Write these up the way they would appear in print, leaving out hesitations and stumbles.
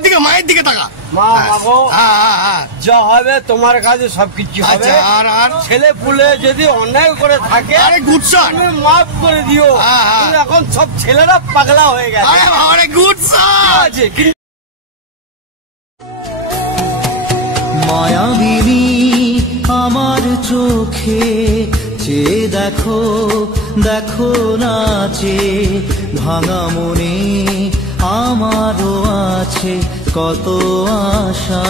ওদিকে মায়ের দিকে তাকা। মা বাবু যা হবে তোমার কাছে সবকিছু হবে। আর ছেলে পুলে যদি অন্যায় করে থাকে তুমি মাফ করে দিও। এখন সব ছেলেরা পাগলা হয়ে গেছে। মায়াবিনী আমার চোখে চেয়ে দেখো, দেখো নাচে ভাঙা মনে আমারও আছে কত আশা।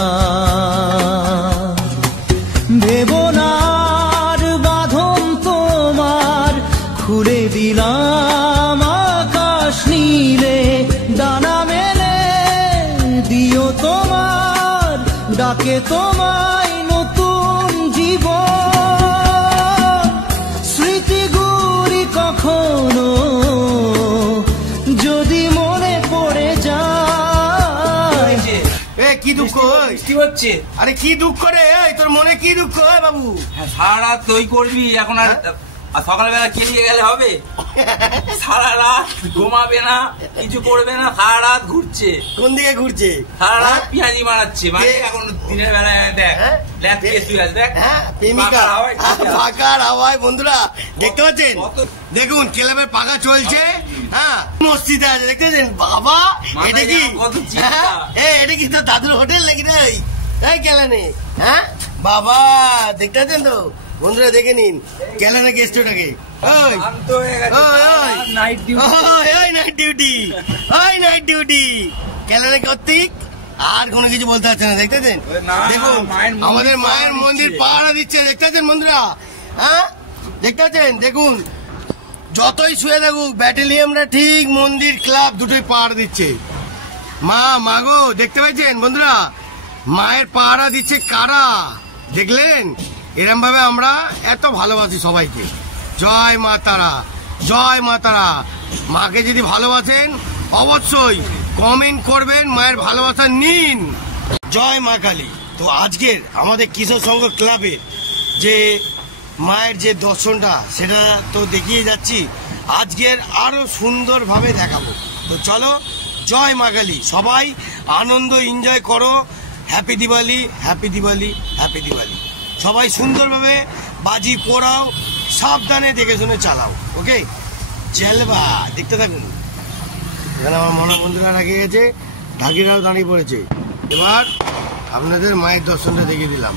ভেবনার বাঁধন তোমার খুলে দিলাম আকাশ নীলে, ডানা মেলে দিও তোমার ডাকে তোমায় নতুন জীবন। স্মৃতিগুলি কখনো যদি মনে পড়ে যায়। কি দুঃখ হচ্ছে? আরে কি দুঃখ রে তোর মনে? কি দুঃখ হয় বাবু? সারা রাত তুই করবি এখন, আর সকালবেলা খেলিয়ে গেলে হবে? সারা রাত ঘুমাবে না, কিছু করবে না, সারা রাত ঘুরছে। কোন দিকে ঘুরছে? সারা রাত পেঁয়াজি মারাচ্ছে। মানে এখন দিনের বেলায় দেখ পাকার হাওয়ায় বন্ধুরা দেখতে পাচ্ছেন? দেখুন ক্লাবের পাকা চলছে। হ্যাঁ মসজিদে আছে দেখতেছেন? বাবা এটা কি? এটা কি তোর দাদুর হোটেল নাকি রে? তাই কেলানে? হ্যাঁ বাবা দেখতে পাচ্ছেন তো বন্ধুরা? দেখে নিন কেলানে গেস্টটাকে। নাইট ডিউটি কেলানে কর্তৃক আর কোনো কিছু বলতে পারছে না। দেখতেছেন? দেখুন আমাদের মায়ের মন্দির পাহারা দিচ্ছে। দেখতেছেন বন্ধুরা? হ্যাঁ দেখতে পাচ্ছেন? দেখুন যতই শুয়ে থাকুক ব্যাটালিয়নরা ঠিক মন্দির ক্লাব দুটোই পাহারা দিচ্ছে। মাগো দেখতে পাচ্ছেন বন্ধুরা? মায়ের পাহারা দিচ্ছে কারা দেখলেন? এরম ভাবে আমরা এত ভালোবাসি সবাইকে। জয় মা তারা, জয় মা তারা। মাকে যদি ভালোবাসেন অবশ্যই কমেন্ট করবেন, মায়ের ভালোবাসা নিন। জয় মা কালী। তো আজকের আমাদের কিশোর সংঘ ক্লাবের যে মায়ের যে দর্শনটা সেটা তো দেখিয়ে যাচ্ছি, আজকের আরো সুন্দরভাবে দেখাবো। তো চলো জয় মা কালী। সবাই আনন্দ এনজয় করো। Happy Diwali, happy Diwali, happy Diwali. সবাই সুন্দরভাবে বাজি পোড়াও, সাবধানে দেখে শুনে চালাও। ওকে চলবা দেখতে থাকুন। এখানে আমার মনা বন্ধুরা লাগিয়ে গেছে, ঢাকিরাও দাঁড়িয়ে পড়েছে। এবার আপনাদের মায়ের দর্শনটা দেখিয়ে দিলাম।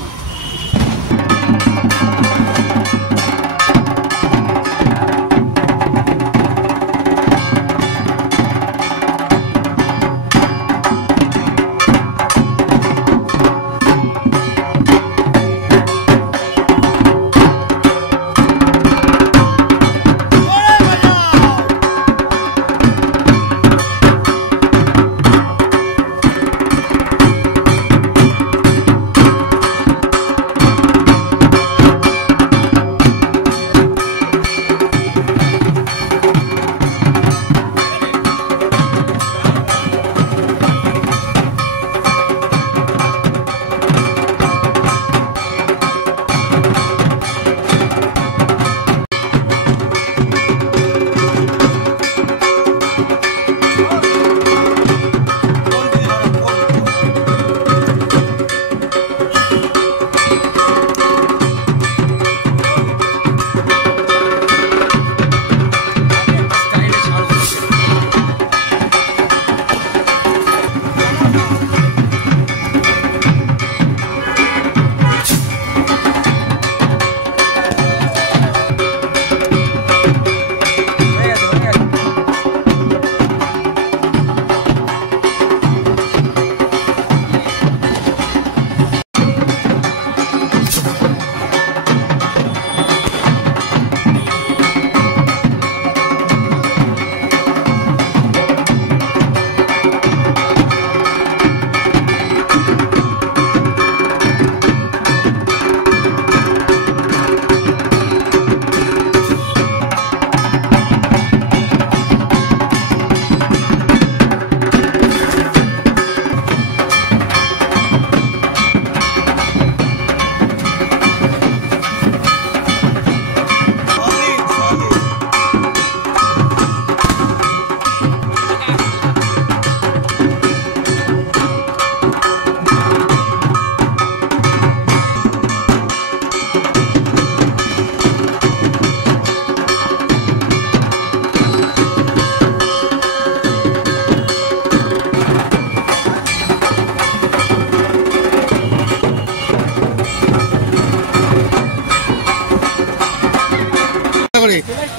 করে।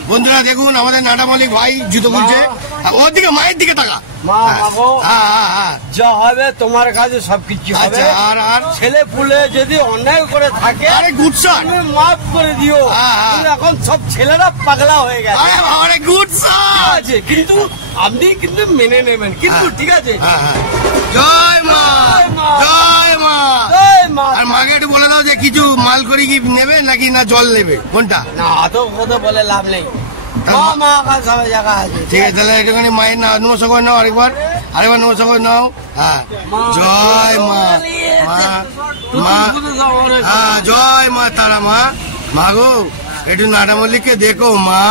বন্ধুরা দেখুন আমাদের নাটা মল্লিক ভাই জুতো খুলছে, ওর দিকে মায়ের দিকে টাকা। মা বাবু যা হবে তোমার কাছে সবকিছু হবে। আর আর ছেলে পুলে যদি অন্যায় করে থাকে আরে গুড শট, তুমি মাফ করে দিও। এখন সব ছেলেরা পাগলা হয়ে গেছে। আরে গুড শট আছে, কিন্তু আপনি কিন্তু মেনে নেবেন কিন্তু, ঠিক আছে? জয় মা, জয় মা, জয় মা। আর মাকে একটু বলে দাও যে কিছু মাল করি কি নেবে নাকি না জল নেবে, কোনটা? না তো কথা বলে লাভ নেই, মা সবাই জায়গা আছে। ঠিক আছে, তাহলে একটুখানি মায়ের না নমস্কার নাও, আরেকবার নমস্কার নাও। হ্যাঁ, জয় মা, মা, হ্যাঁ জয় মা তারা। মা, মা গো একটু নাটা মল্লিককে দেখো মা।